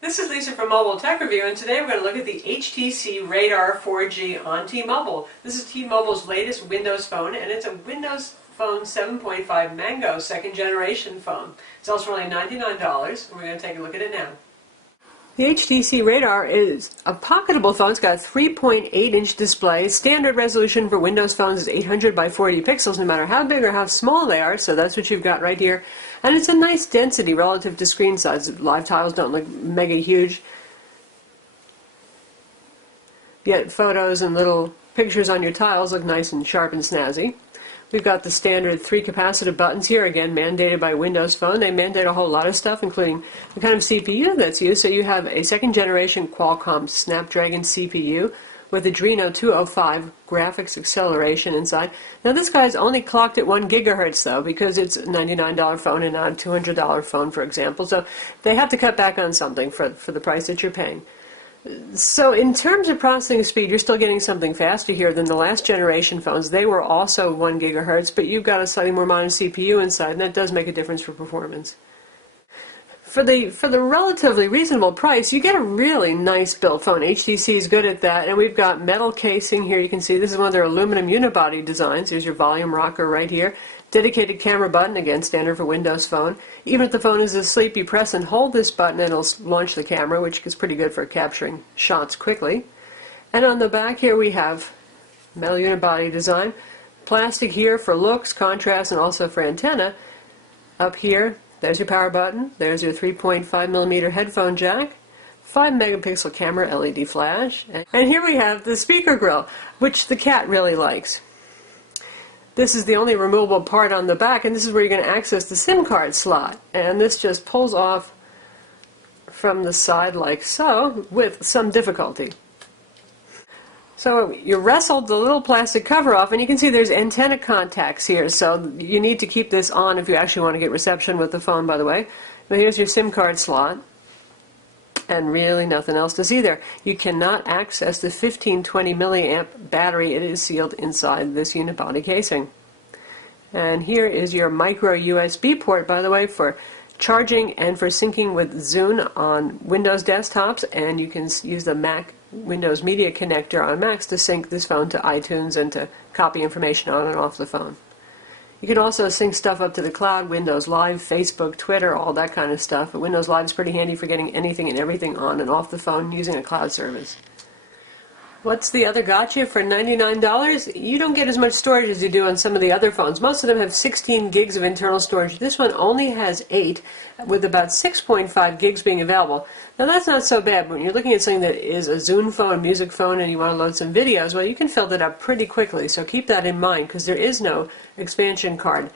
This is Lisa from Mobile Tech Review, and today we're going to look at the HTC Radar 4G on T-Mobile. This is T-Mobile's latest Windows phone, and it's a Windows Phone 7.5 Mango second generation phone. It sells for only $99, and we're going to take a look at it now. The HTC Radar is a pocketable phone. It's got a 3.8-inch display. Standard resolution for Windows phones is 800 by 480 pixels, no matter how big or how small they are, so that's what you've got right here. And it's a nice density relative to screen size. Live tiles don't look mega huge, yet photos and little pictures on your tiles look nice and sharp and snazzy. We've got the standard 3 capacitive buttons here, again mandated by Windows Phone. They mandate a whole lot of stuff, including the kind of CPU that's used. So you have a second generation Qualcomm Snapdragon CPU with Adreno 205 graphics acceleration inside. Now this guy's only clocked at 1 gigahertz though, because it's a $99 phone and not a $200 phone, for example. So they have to cut back on something for the price that you're paying. So in terms of processing speed, you're still getting something faster here than the last generation phones. They were also 1 gigahertz, but you've got a slightly more modern CPU inside, and that does make a difference for performance. For the relatively reasonable price, you get a really nice built phone. HTC is good at that, and we've got metal casing here. You can see this is one of their aluminum unibody designs. Here's your volume rocker right here. Dedicated camera button, again standard for Windows Phone. Even if the phone is asleep, you press and hold this button and it'll launch the camera, which is pretty good for capturing shots quickly. And on the back here we have metal unibody design. Plastic here for looks, contrast, and also for antenna. Up here, there's your power button. There's your 3.5mm headphone jack. 5 megapixel camera LED flash. And here we have the speaker grill, which the cat really likes. This is the only removable part on the back, and this is where you're going to access the SIM card slot. And this just pulls off from the side like so, with some difficulty. So you wrestled the little plastic cover off, and you can see there's antenna contacts here, so you need to keep this on if you actually want to get reception with the phone, by the way. But here's your SIM card slot. And really nothing else to see there. You cannot access the 1520 milliamp battery. It is sealed inside this unibody casing. And here is your micro USB port, by the way, for charging and for syncing with Zune on Windows desktops, and you can use the Mac Windows Media Connector on Macs to sync this phone to iTunes and to copy information on and off the phone. You can also sync stuff up to the cloud, Windows Live, Facebook, Twitter, all that kind of stuff. But Windows Live is pretty handy for getting anything and everything on and off the phone using a cloud service. What's the other gotcha for $99? You don't get as much storage as you do on some of the other phones. Most of them have 16 gigs of internal storage. This one only has 8, with about 6.5 gigs being available. Now that's not so bad. When you're looking at something that is a Zune phone, music phone, and you want to load some videos, well, you can fill that up pretty quickly. So keep that in mind, because there is no expansion card.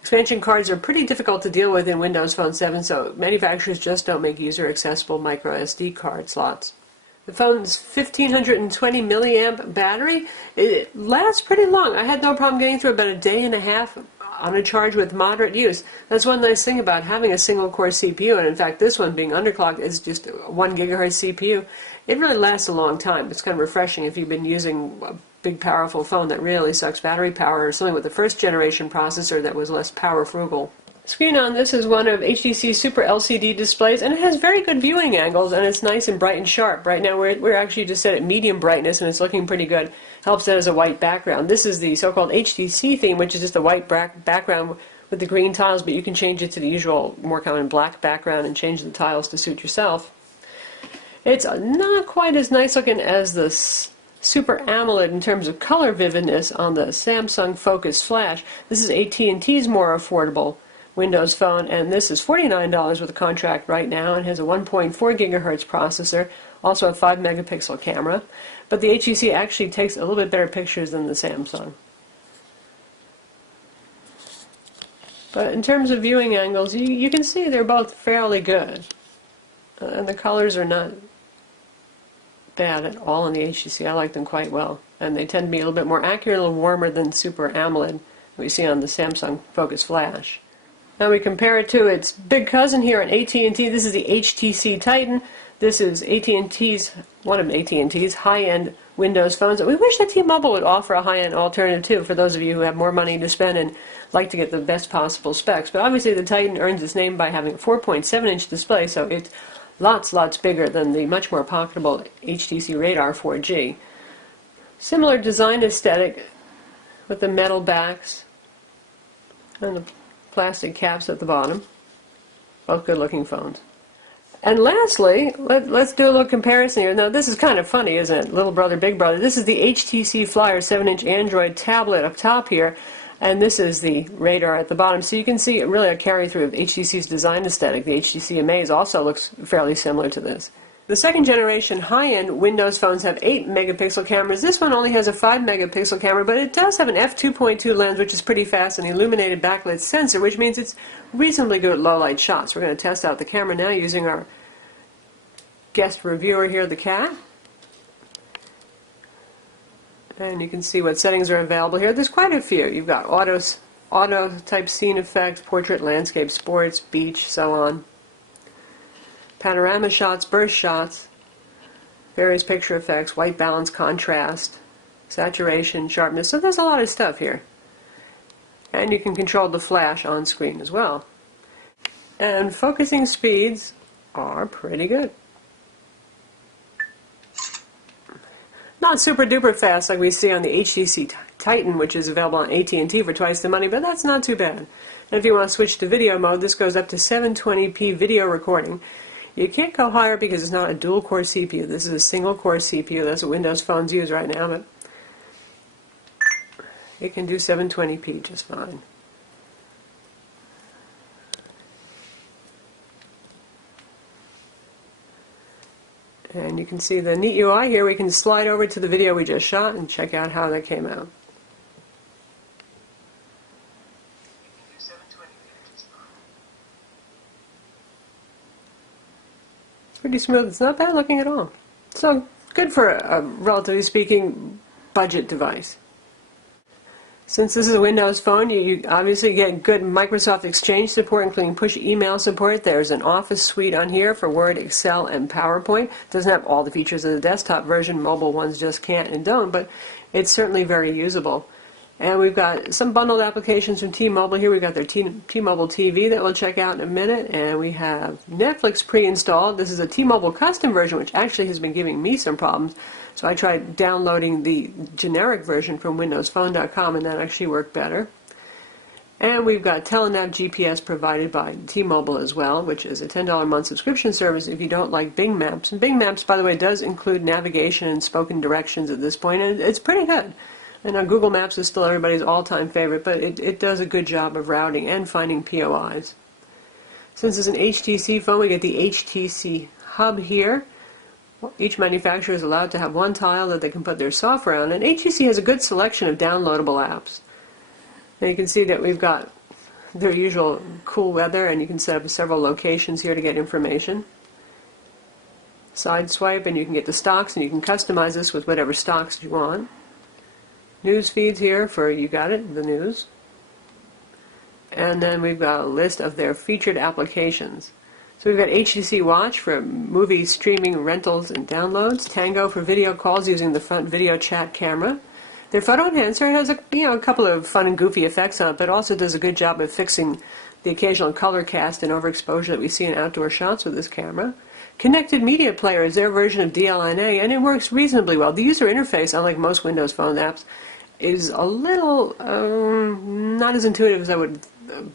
Expansion cards are pretty difficult to deal with in Windows Phone 7, so manufacturers just don't make user-accessible micro SD card slots. The phone's 1520 milliamp battery, it lasts pretty long. I had no problem getting through about a day and a half on a charge with moderate use. That's one nice thing about having a single core CPU, and in fact this one being underclocked is just a 1 gigahertz CPU. It really lasts a long time. It's kind of refreshing if you've been using a big powerful phone that really sucks battery power, or something with the first generation processor that was less power frugal. Screen on this is one of HTC's Super LCD displays, and it has very good viewing angles, and it's nice and bright and sharp. Right now we're actually just set at medium brightness, and it's looking pretty good. Helps that as a white background. This is the so-called HTC theme, which is just a white background with the green tiles, but you can change it to the usual more common black background and change the tiles to suit yourself. It's not quite as nice looking as the Super AMOLED in terms of color vividness on the Samsung Focus Flash. This is AT&T's more affordable Windows Phone, and this is $49 with a contract right now, and has a 1.4 gigahertz processor, also a 5 megapixel camera. But the HTC actually takes a little bit better pictures than the Samsung. But in terms of viewing angles, you can see they're both fairly good. And the colors are not bad at all in the HTC. I like them quite well. And they tend to be a little bit more accurate, a little warmer than Super AMOLED we see on the Samsung Focus Flash. Now we compare it to its big cousin here at AT&T. This is the HTC Titan. This is AT&T's, one of AT&T's high-end Windows phones. We wish that T-Mobile would offer a high-end alternative too, for those of you who have more money to spend and like to get the best possible specs. But obviously the Titan earns its name by having a 4.7-inch display, so it's lots bigger than the much more pocketable HTC Radar 4G. Similar design aesthetic with the metal backs and the plastic caps at the bottom. Both good looking phones. And lastly, let's do a little comparison here. Now this is kind of funny, isn't it? Little brother, big brother. This is the HTC Flyer 7-inch Android tablet up top here, and this is the Radar at the bottom. So you can see really a carry-through of HTC's design aesthetic. The HTC Amaze also looks fairly similar to this. The second generation high-end Windows phones have 8 megapixel cameras. This one only has a 5 megapixel camera, but it does have an f2.2 lens, which is pretty fast, and an illuminated backlit sensor, which means it's reasonably good at low-light shots. We're going to test out the camera now using our guest reviewer here, the cat. And you can see what settings are available here. There's quite a few. You've got auto type scene effects, portrait, landscape, sports, beach, so on. Panorama shots, burst shots, various picture effects, white balance, contrast, saturation, sharpness. So there's a lot of stuff here. And you can control the flash on screen as well. And focusing speeds are pretty good. Not super duper fast like we see on the HTC Titan, which is available on AT&T for twice the money, but that's not too bad. And if you want to switch to video mode, this goes up to 720p video recording. You can't go higher because it's not a dual-core CPU. This is a single-core CPU. That's what Windows phones use right now, but it can do 720p just fine. And you can see the neat UI here. We can slide over to the video we just shot and check out how that came out. Pretty smooth. It's not bad looking at all. So good for a relatively speaking budget device. Since this is a Windows phone, you obviously get good Microsoft Exchange support, including push email support. There's an Office suite on here for Word, Excel, and PowerPoint. It doesn't have all the features of the desktop version. Mobile ones just can't and don't, but it's certainly very usable. And we've got some bundled applications from T-Mobile here. We've got their T-Mobile TV that we'll check out in a minute. And we have Netflix pre-installed. This is a T-Mobile custom version, which actually has been giving me some problems. So I tried downloading the generic version from WindowsPhone.com, and that actually worked better. And we've got Telenav GPS provided by T-Mobile as well, which is a $10 a month subscription service if you don't like Bing Maps. And Bing Maps, by the way, does include navigation and spoken directions at this point, and it's pretty good. I know Google Maps is still everybody's all-time favorite, but it does a good job of routing and finding POIs. Since it's an HTC phone, we get the HTC Hub here. Each manufacturer is allowed to have one tile that they can put their software on, and HTC has a good selection of downloadable apps. And you can see that we've got their usual cool weather, and you can set up several locations here to get information. Side swipe, and you can get the stocks, and you can customize this with whatever stocks you want. News feeds here for, you got it, the news. And then we've got a list of their featured applications. So we've got HTC Watch for movie streaming, rentals, and downloads. Tango for video calls using the front video chat camera. Their photo enhancer has a couple of fun and goofy effects on it, but also does a good job of fixing the occasional color cast and overexposure that we see in outdoor shots with this camera. Connected Media Player is their version of DLNA, and it works reasonably well. The user interface, unlike most Windows Phone apps, is a little not as intuitive as I would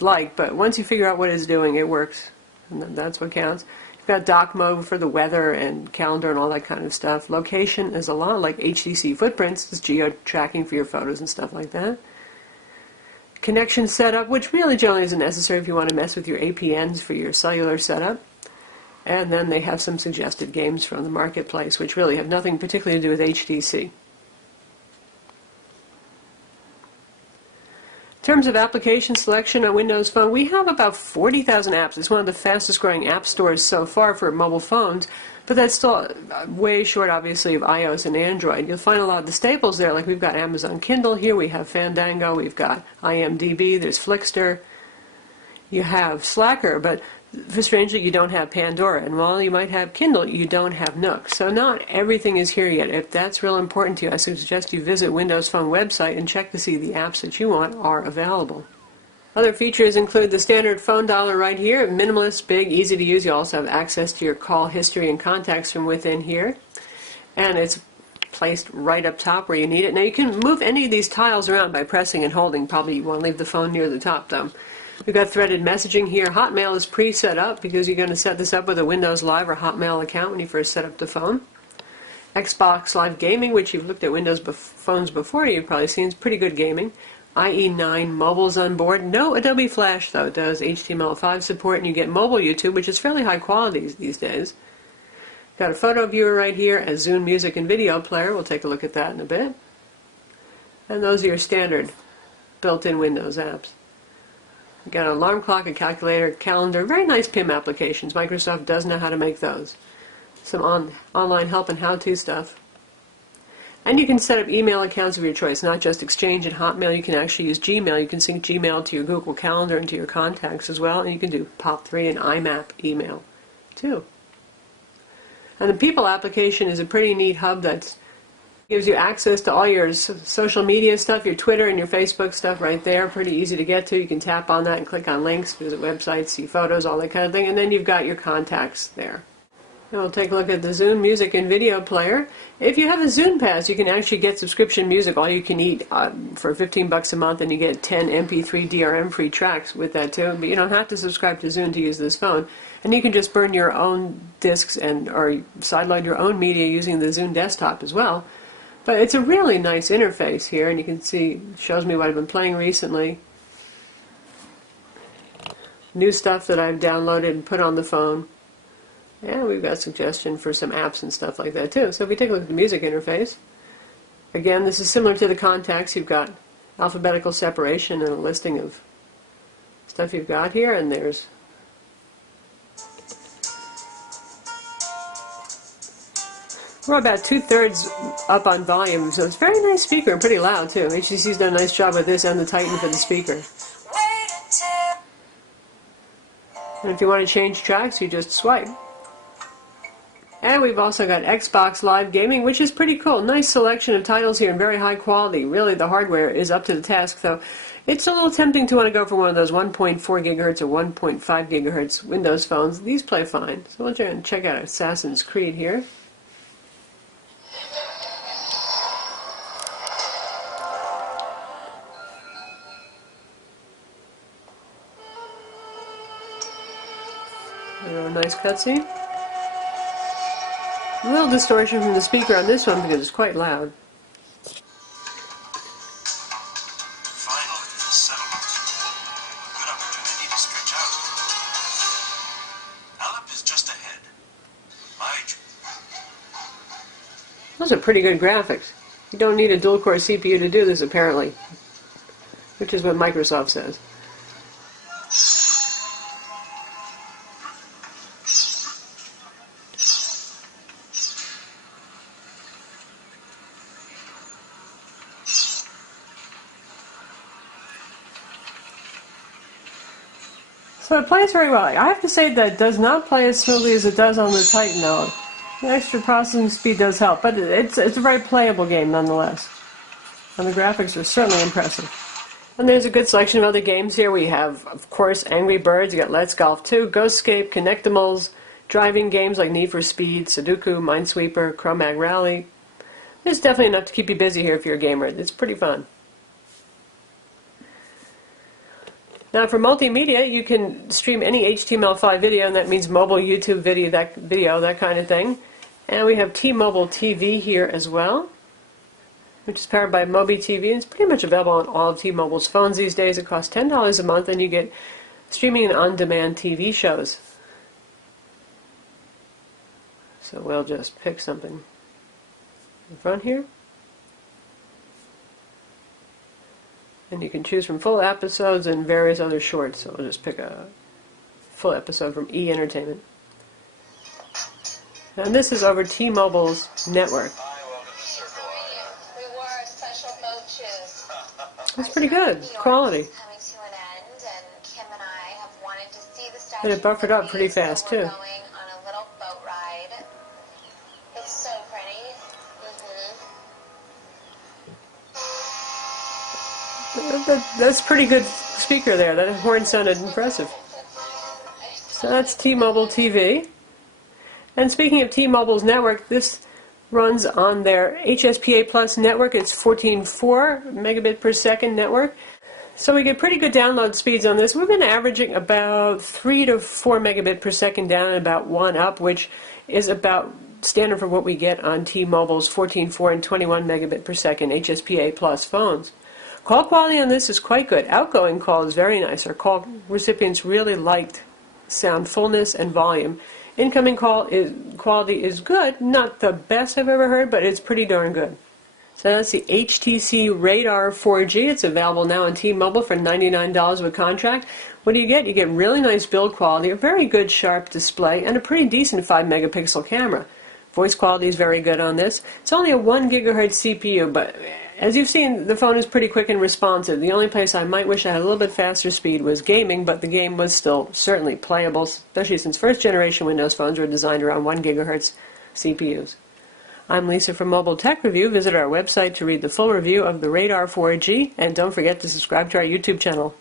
like, but once you figure out what it's doing, it works, and that's what counts. You've got dock mode for the weather and calendar and all that kind of stuff. Location is a lot like HTC Footprints. It's geo-tracking for your photos and stuff like that. Connection setup, which really generally isn't necessary if you want to mess with your APNs for your cellular setup. And then they have some suggested games from the marketplace, which really have nothing particularly to do with HTC. In terms of application selection on Windows Phone, we have about 40,000 apps. It's one of the fastest growing app stores so far for mobile phones, but that's still way short, obviously, of iOS and Android. You'll find a lot of the staples there, like we've got Amazon Kindle here, we have Fandango, we've got IMDb, there's Flickster, you have Slacker, but strangely, you don't have Pandora, and while you might have Kindle, you don't have Nook. So not everything is here yet. If that's real important to you, I suggest you visit Windows Phone website and check to see the apps that you want are available. Other features include the standard phone dialer right here, minimalist, big, easy to use. You also have access to your call history and contacts from within here. And it's placed right up top where you need it. Now you can move any of these tiles around by pressing and holding. Probably you want to leave the phone near the top though. We've got threaded messaging here. Hotmail is pre-set up because you're going to set this up with a Windows Live or Hotmail account when you first set up the phone. Xbox Live Gaming, which you've looked at Windows phones before, you've probably seen, is pretty good gaming. IE9 mobile's on board. No Adobe Flash though. It does HTML5 support, and you get mobile YouTube, which is fairly high quality these days. Got a photo viewer right here, a Zune music and video player. We'll take a look at that in a bit. And those are your standard built-in Windows apps. You've got an alarm clock, a calculator, calendar, very nice PIM applications. Microsoft does know how to make those. Some online help and how-to stuff. And you can set up email accounts of your choice, not just Exchange and Hotmail. You can actually use Gmail. You can sync Gmail to your Google Calendar and to your contacts as well. And you can do POP3 and IMAP email too. And the People application is a pretty neat hub that gives you access to all your social media stuff, your Twitter and your Facebook stuff right there. Pretty easy to get to. You can tap on that and click on links, visit websites, see photos, all that kind of thing. And then you've got your contacts there. And we'll take a look at the Zune music and video player. If you have a Zune Pass, you can actually get subscription music, all you can eat, for $15 a month, and you get 10 MP3 DRM free tracks with that too. But you don't have to subscribe to Zune to use this phone. And you can just burn your own discs or sideload your own media using the Zune desktop as well. But it's a really nice interface here, and you can see, it shows me what I've been playing recently. New stuff that I've downloaded and put on the phone. And we've got suggestion for some apps and stuff like that too. So if we take a look at the music interface, again, this is similar to the contacts. You've got alphabetical separation and a listing of stuff you've got here, and there's we're about 2/3 up on volume, so it's a very nice speaker and pretty loud too. HTC's done a nice job with this and the Titan for the speaker. And if you want to change tracks, you just swipe. And we've also got Xbox Live Gaming, which is pretty cool. Nice selection of titles here and very high quality. Really, the hardware is up to the task, though. It's a little tempting to want to go for one of those 1.4 gigahertz or 1.5 gigahertz Windows phones. These play fine. So we'll check out Assassin's Creed here. A nice cutscene. A little distortion from the speaker on this one because it's quite loud. Finally, there's a settlement. A good opportunity to stretch out. Aleph is just ahead. Those are pretty good graphics. You don't need a dual-core CPU to do this, apparently, which is what Microsoft says. So it plays very well. I have to say that it does not play as smoothly as it does on the Titan, though. The extra processing speed does help, but it's a very playable game nonetheless. And the graphics are certainly impressive. And there's a good selection of other games here. We have, of course, Angry Birds, you got Let's Golf 2, Ghostscape, Connectimals, driving games like Need for Speed, Sudoku, Minesweeper, Cro-Mag Rally. There's definitely enough to keep you busy here if you're a gamer. It's pretty fun. Now for multimedia, you can stream any HTML5 video, and that means mobile, YouTube video, that kind of thing. And we have T-Mobile TV here as well, which is powered by Mobi TV, and it's pretty much available on all of T-Mobile's phones these days. It costs $10 a month, and you get streaming and on-demand TV shows. So we'll just pick something in front here. And you can choose from full episodes and various other shorts. So we'll just pick a full episode from E! Entertainment. And this is over T-Mobile's network. That's pretty good quality. And it buffered up pretty fast too. That's pretty good speaker there. That horn sounded impressive. So that's T-Mobile TV. And speaking of T-Mobile's network, this runs on their HSPA Plus network. It's 14.4 megabit per second network. So we get pretty good download speeds on this. We've been averaging about 3 to 4 megabit per second down and about 1 up, which is about standard for what we get on T-Mobile's 14.4 and 21 megabit per second HSPA Plus phones. Call quality on this is quite good. Outgoing call is very nice. Our call recipients really liked sound fullness and volume. Incoming call quality is good. Not the best I've ever heard, but it's pretty darn good. So that's the HTC Radar 4G. It's available now on T-Mobile for $99 with contract. What do you get? You get really nice build quality, a very good sharp display, and a pretty decent 5 megapixel camera. Voice quality is very good on this. It's only a 1 gigahertz CPU, but as you've seen, the phone is pretty quick and responsive. The only place I might wish I had a little bit faster speed was gaming, but the game was still certainly playable, especially since first-generation Windows phones were designed around 1 gigahertz CPUs. I'm Lisa from Mobile Tech Review. Visit our website to read the full review of the Radar 4G, and don't forget to subscribe to our YouTube channel.